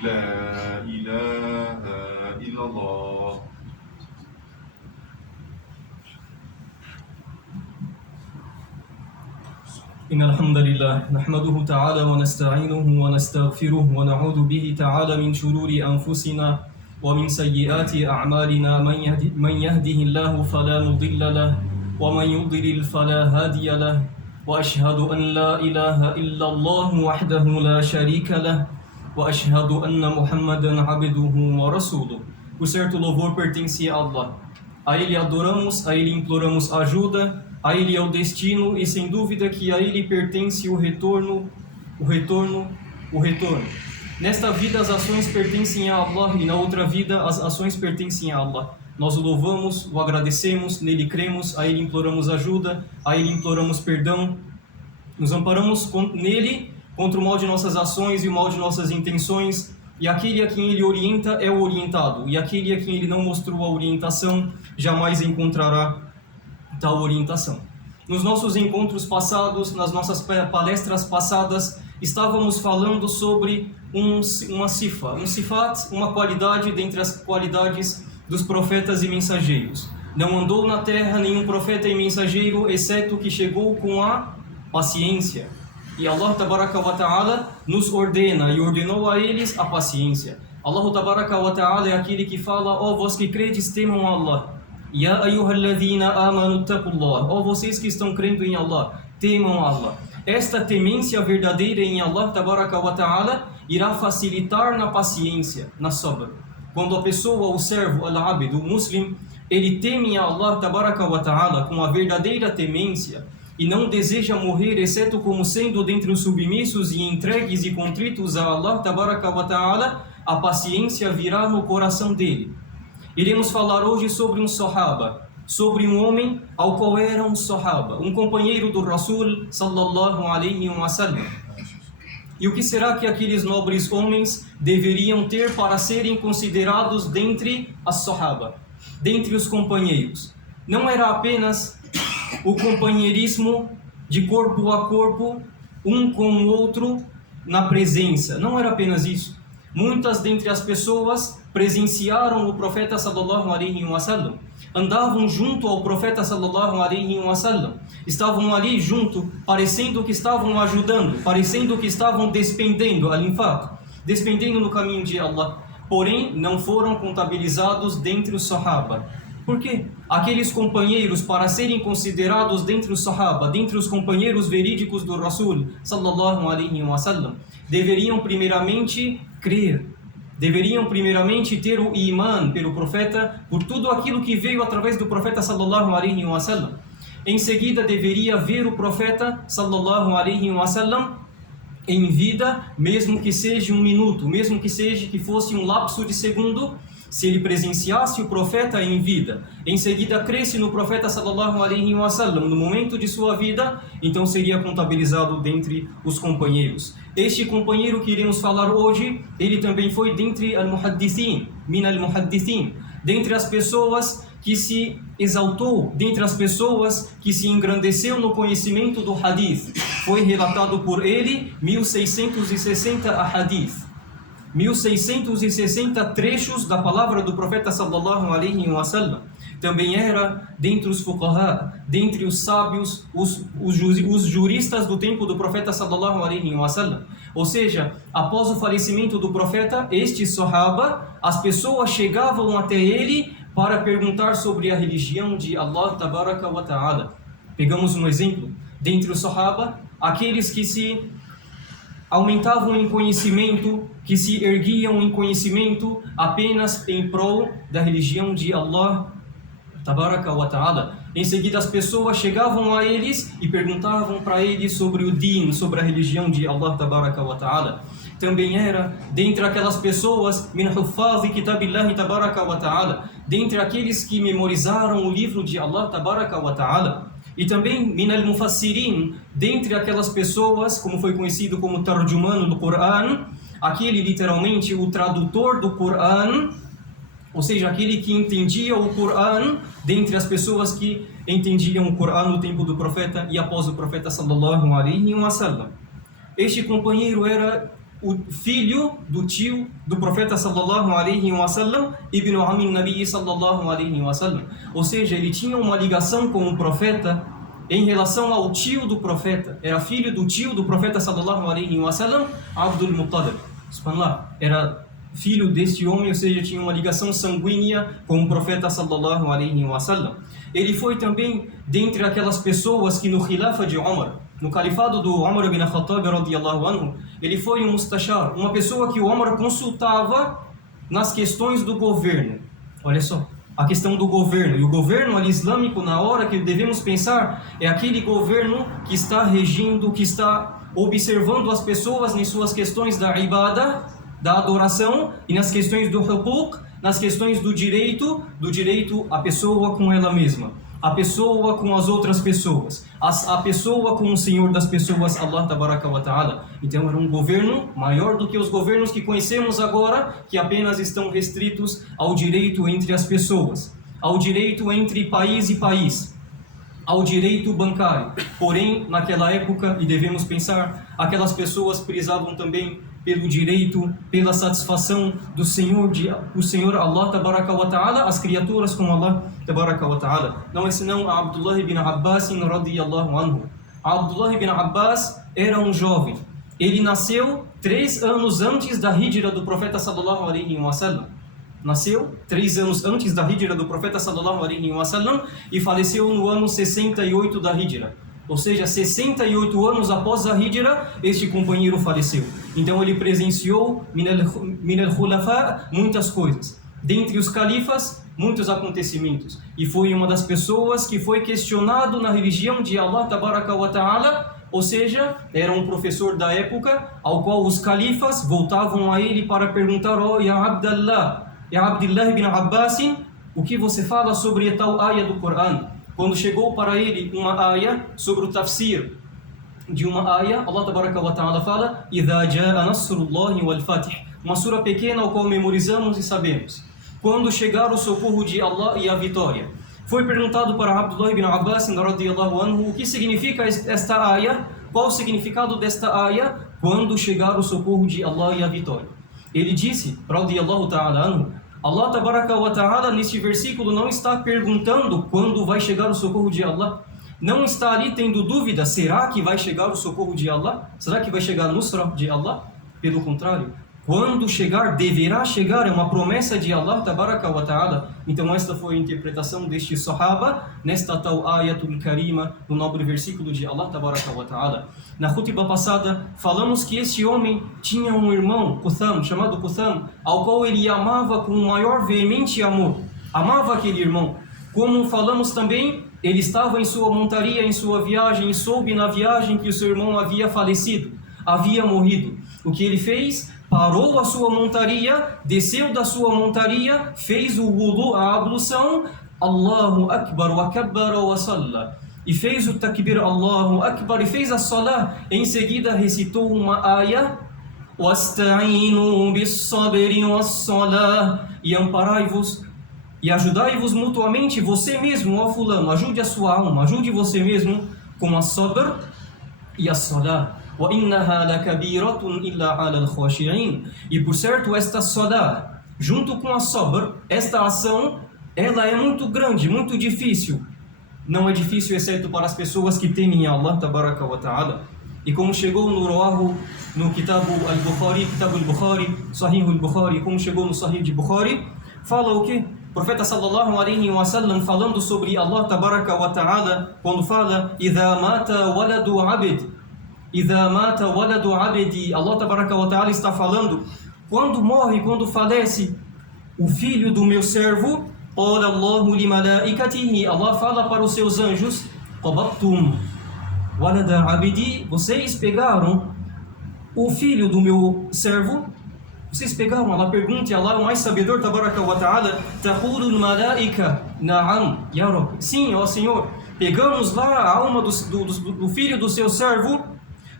لا إله إلا الله. إن الحمد لله نحمده تعالى ونستعينه ونستغفره ونعوذ به تعالى من شرور أنفسنا ومن سيئات أعمالنا من يهده الله فلا مضل له ومن يضلل فلا هادي له وأشهد أن لا إله إلا الله وحده لا شريك له وأشهد أن محمدا عبده ورسوله. O certo louvor pertence a Allah. A Ele adoramos, a Ele imploramos ajuda, a Ele é o destino e sem dúvida que a Ele pertence o retorno. Nesta vida as ações pertencem a Allah e na outra vida as ações pertencem a Allah. Nós o louvamos, o agradecemos, nele cremos, a Ele imploramos ajuda, a Ele imploramos perdão, nos amparamos nele contra o mal de nossas ações e o mal de nossas intenções. E aquele a quem ele orienta é o orientado, e aquele a quem ele não mostrou a orientação jamais encontrará tal orientação. Nos nossos encontros passados, nas nossas palestras passadas, estávamos falando sobre uma sifat, uma qualidade dentre as qualidades dos profetas e mensageiros. Não andou na terra nenhum profeta e mensageiro, exceto que chegou com a paciência. E Allah Tabaraka wa Ta'ala nos ordena e ordenou a eles a paciência. Allah Tabaraka wa Ta'ala é aquele que fala: ó vós que credes, temam Allah. Ya ayyuhalladhina amanu taqullah. Ó vocês que estão crendo em Allah, temam Allah. Esta temência verdadeira em Allah Tabaraka wa Ta'ala irá facilitar na paciência, na sabr. Quando a pessoa, o servo, al-abid, o muslim, ele teme a Allah Tabaraka wa Ta'ala com a verdadeira temência, e não deseja morrer, exceto como sendo dentre os submissos e entregues e contritos a Allah Tabaraka wa Ta'ala, a paciência virá no coração dele. Iremos falar hoje sobre um sahaba, sobre um homem ao qual era um sahaba, um companheiro do Rasul sallallahu alaihi wa sallam. E o que será que aqueles nobres homens deveriam ter para serem considerados dentre as sahaba, dentre os companheiros? Não era apenas o companheirismo de corpo a corpo, um com o outro na presença. Não era apenas isso. Muitas dentre as pessoas presenciaram o profeta sallallahu alaihi wa sallam, andavam junto ao profeta sallallahu alaihi wa sallam, estavam ali junto, parecendo que estavam ajudando, parecendo que estavam despendendo al-infaq, despendendo no caminho de Allah. Porém, não foram contabilizados dentre os sahaba. Por quê? Aqueles companheiros, para serem considerados dentre os sahaba, dentre os companheiros verídicos do Rasul sallallahu alaihi wa sallam, deveriam primeiramente crer, deveriam primeiramente ter o iman pelo profeta, por tudo aquilo que veio através do profeta sallallahu alaihi wa sallam. Em seguida, deveria ver o profeta sallallahu alaihi wa sallam em vida, mesmo que seja um minuto, mesmo que fosse um lapso de segundo. Se ele presenciasse o profeta em vida, em seguida cresce no profeta sallallahu alaihi wa sallam no momento de sua vida, então seria contabilizado dentre os companheiros. Este companheiro que iremos falar hoje, ele também foi dentre al-muhaddithin, min al-muhaddithin, dentre as pessoas que se exaltou, dentre as pessoas que se engrandeceu no conhecimento do hadith. Foi relatado por ele 1660 hadith. 1660 trechos da palavra do profeta sallallahu alaihi wa sallam. Também era dentre os fuqaha, dentre os sábios, os juristas do tempo do profeta sallallahu alaihi wa sallam. Ou seja, após o falecimento do profeta, este sahaba, as pessoas chegavam até ele para perguntar sobre a religião de Allah Tabaraka wa Ta'ala. Pegamos um exemplo. Dentre os sahaba, aqueles que se aumentavam em conhecimento, que se erguiam em conhecimento apenas em prol da religião de Allah Tabaraka wa Ta'ala. Em seguida as pessoas chegavam a eles e perguntavam para eles sobre o din, sobre a religião de Allah Tabaraka wa Ta'ala. Também era dentre aquelas pessoas min huffaz kitabillahi Tabaraka wa Ta'ala, dentre aqueles que memorizaram o livro de Allah Tabaraka wa Ta'ala. E também min al-mufassirin, dentre aquelas pessoas, como foi conhecido como tarjumano do Coran, aquele literalmente o tradutor do Coran, ou seja, aquele que entendia o Coran, dentre as pessoas que entendiam o Coran no tempo do profeta e após o profeta sallallahu alaihi wa sallam. Este companheiro era o filho do tio do profeta sallallahu alaihi wasallam, ibn Amin Nabi sallallahu alaihi wasallam. Ou seja, ele tinha uma ligação com o profeta em relação ao tio do profeta. Era filho do tio do profeta sallallahu alaihi wasallam, Abdul Muttalib. Subhanallah, era filho deste homem, ou seja, tinha uma ligação sanguínea com o profeta sallallahu alaihi wasallam. Ele foi também dentre aquelas pessoas que no khilafa de Umar, no califado do Umar ibn Khattab radiyallahu anhu, ele foi um mustashar, uma pessoa que o Umar consultava nas questões do governo. Olha só, a questão do governo. E o governo islâmico, na hora que devemos pensar, é aquele governo que está regindo, que está observando as pessoas em suas questões da ibadah, da adoração, e nas questões do huquq, nas questões do direito a pessoa com ela mesma, a pessoa com as outras pessoas, a pessoa com o Senhor das pessoas, Allah tabaraka wa ta'ala. Então era um governo maior do que os governos que conhecemos agora, que apenas estão restritos ao direito entre as pessoas, ao direito entre país e país, ao direito bancário. Porém, naquela época, e devemos pensar, aquelas pessoas prezavam também pelo direito, pela satisfação do Senhor, o Senhor Allah tabaraka wa ta'ala, as criaturas com Allah tabaraka wa ta'ala. Não é senão Abdullah ibn Abbas radiyallahu anhu. Abdullah ibn Abbas era um jovem. Ele nasceu 3 anos antes da hijra do profeta sallallahu alaihi wasallam. Nasceu 3 anos antes da hijra do profeta sallallahu alaihi wasallam e faleceu no ano 68 da hijra. Ou seja, 68 anos após a hijra, este companheiro faleceu. Então ele presenciou min al-khulafa muitas coisas. Dentre os califas, muitos acontecimentos. E foi uma das pessoas que foi questionado na religião de Allah tabaraka wa ta'ala. Ou seja, era um professor da época, ao qual os califas voltavam a ele para perguntar: "Oh, ya Abdullah ibn Abbas, o que você fala sobre tal aya do Corão?" Quando chegou para ele uma aya sobre o tafsir de uma aya, Allah tabaraka wa ta'ala fala: "Idha jaa nasrullahi wal fath", uma sura pequena ao qual memorizamos e sabemos. Quando chegar o socorro de Allah e a vitória. Foi perguntado para Abdullah ibn Abbas radiyallahu anhu o que significa esta aya, qual o significado desta aya, quando chegar o socorro de Allah e a vitória. Ele disse, radiyallahu ta'ala anhu, Allah tabaraka wa ta'ala neste versículo não está perguntando quando vai chegar o socorro de Allah. Não está ali tendo dúvida, será que vai chegar o socorro de Allah? Será que vai chegar a nusra de Allah? Pelo contrário, quando chegar, deverá chegar, é uma promessa de Allah tabaraka wa ta'ala. Então esta foi a interpretação deste sahaba, nesta tal ayatul karima, no nobre versículo de Allah tabaraka wa ta'ala. Na khutbah passada, falamos que este homem tinha um irmão, Qutham, chamado Qutham, ao qual ele amava com o maior veemente amor. Amava aquele irmão. Como falamos também, ele estava em sua montaria, em sua viagem, e soube na viagem que o seu irmão havia falecido, havia morrido. O que ele fez? Parou a sua montaria, desceu da sua montaria, fez o wudu, a ablução, Allahu Akbar wa kabbara wa salla. E fez o takbir Allahu Akbar e fez a salah. Em seguida recitou uma aya, wasta'inu bis-sabri was-salah, e amparai-vos e ajudai-vos mutuamente, você mesmo, ó fulano, ajude a sua alma, ajude você mesmo com a sabr e a salah. E por certo, esta salah, junto com a sabr, esta ação, ela é muito grande, muito difícil. Não é difícil, exceto para as pessoas que temem Allah tabaraka wa ta'ala. E como chegou no Rawahu, no Kitab al-Bukhari, Sahih al-Bukhari, como chegou no Sahih de Bukhari, fala o quê? O profeta sallallahu alaihi wasallam falando sobre Allah tabaraka wa ta'ala, quando fala: "Idha mata waladu abid", "Idha mata waladu abdi", Allah tabaraka wa ta'ala está falando, quando morre, quando falece o filho do meu servo, qala Allahu li malaikatihi, Allah fala para os seus anjos: "Qabattum walada abdi", vocês pegaram o filho do meu servo. Vocês pegaram? Allah pergunta, e Allah, o mais sabedor, tabaraka wa ta'ala, taqulu al-malaika, na'am, ya Rabb. Sim, ó Senhor, pegamos lá a alma do filho do seu servo.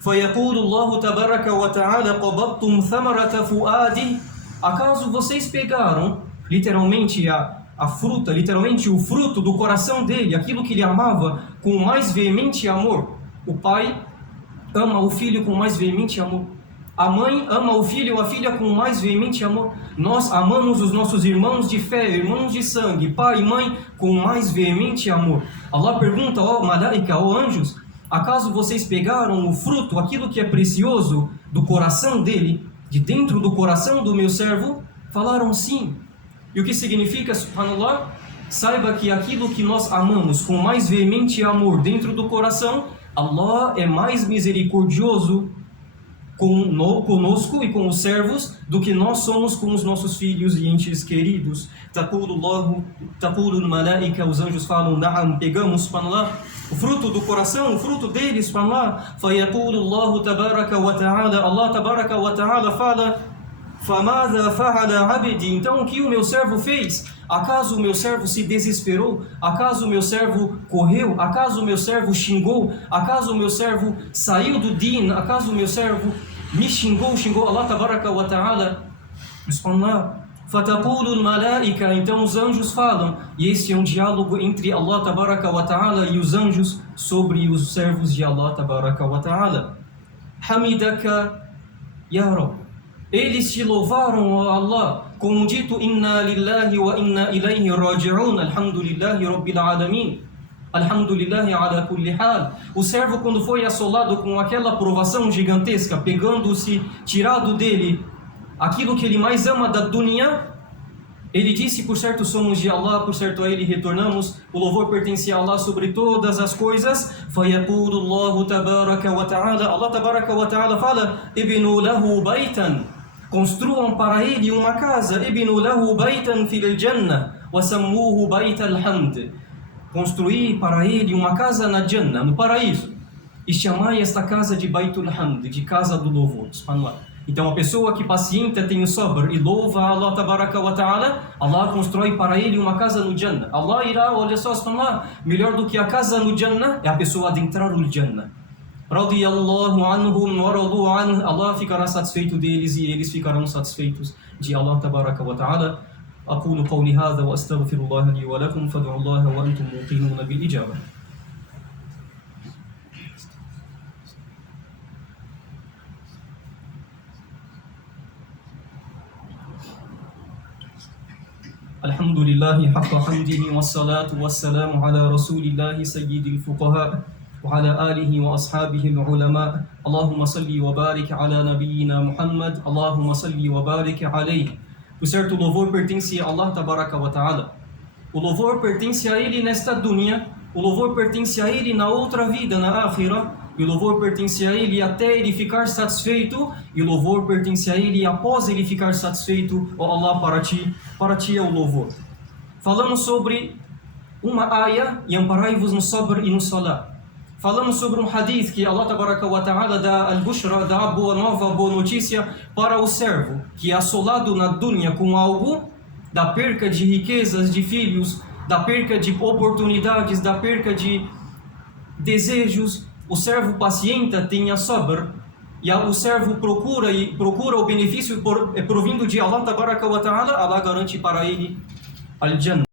فَيَقُولُ اللَّهُ تَبَارَكَ وَتَعَالَى قَبَضْتُمْ ثَمَرَةَ فُؤَادِهِ. Acaso vocês pegaram, literalmente, a fruta, literalmente o fruto do coração dele, aquilo que ele amava com o mais veemente amor? O pai ama o filho com o mais veemente amor. A mãe ama o filho, a filha com mais veemente amor. Nós amamos os nossos irmãos de fé, irmãos de sangue, pai e mãe, com mais veemente amor. Allah pergunta, ó malaika, ó anjos, acaso vocês pegaram o fruto, aquilo que é precioso, do coração dele, de dentro do coração do meu servo? Falaram sim. E o que significa, subhanallah? Saiba que aquilo que nós amamos com mais veemente amor dentro do coração, Allah é mais misericordioso conosco e com os servos do que nós somos com os nossos filhos e entes queridos. Taqulu malaika, os anjos falam, na'am, pegamos, subhanallah, o fruto do coração, o fruto deles, subhanallah. Fayaqulu Allahu tabaraka wa ta'ala, Allah tabaraka wa ta'ala fala, famada fa'ala abdi, então o que o meu servo fez? Acaso o meu servo se desesperou? Acaso o meu servo correu? Acaso o meu servo xingou? Acaso o meu servo saiu do din? Acaso o meu servo me xingou? Allah tabaraka wa ta'ala, subhanallah. Fataqulu malaika, então os anjos falam, e este é um diálogo entre Allah tabaraka wa ta'ala e os anjos sobre os servos de Allah tabaraka wa ta'ala. Hamidaka ya Rabb, eles te louvaram, ó Allah, como dito, inna lillahi wa inna ilayhi raji'un, alhamdulillahi rabbil alamin, alhamdulillahi ala kulli hal. O servo, quando foi assolado com aquela provação gigantesca, pegando-se, tirado dele aquilo que ele mais ama da dunya, ele disse, por certo somos de Allah, por certo a ele retornamos, o louvor pertence a Allah sobre todas as coisas. Fayaqulu Allahu tabaraka wa ta'ala, Allah tabaraka wa ta'ala fala, ibnu lahu baytan, construam para ele uma casa, ibnu lahu baytan fil jannah wa sammuhu bayt al-hamd, construir para ele uma casa na Jannah, no paraíso, e chamai esta casa de Baitul Hamd, de casa do louvor, subhanallah. Então a pessoa que pacienta, tem o sabr e louva Allah tabaraka wa ta'ala, Allah constrói para ele uma casa no Jannah. Allah irá, olha só, subhanallah, melhor do que a casa no Jannah é a pessoa adentrar o Jannah. Radiyallahu anhum wa radu anh, Allah ficará satisfeito deles e eles ficarão satisfeitos de Allah tabaraka wa ta'ala. أقول قولي هذا وأستغفر الله لي ولكم فادعوا الله وأنتم موقنون بالإجابة. الحمد لله حق حمده والصلاة والسلام على رسول الله سيد الفقهاء وعلى آله وأصحابه العلماء. اللهم صل وبارك على نبينا محمد. اللهم صل وبارك عليه. O certo louvor pertence a Allah tabaraka wa ta'ala. O louvor pertence a ele nesta dunya, o louvor pertence a ele na outra vida, na akhirah, e o louvor pertence a ele até ele ficar satisfeito, e o louvor pertence a ele após ele ficar satisfeito. Ó Allah, para ti é o louvor. Falamos sobre uma ayah, e amparai-vos no sabr e no salah. Falamos sobre um hadith que Allah tabaraka wa ta'ala dá al-bushra, dá a boa nova, a boa notícia para o servo que é assolado na dunya com algo, da perca de riquezas, de filhos, da perca de oportunidades, da perca de desejos. O servo pacienta, tem a sabr, e o servo procura o benefício provindo de Allah tabaraka wa ta'ala. Allah garante para ele al-jannah.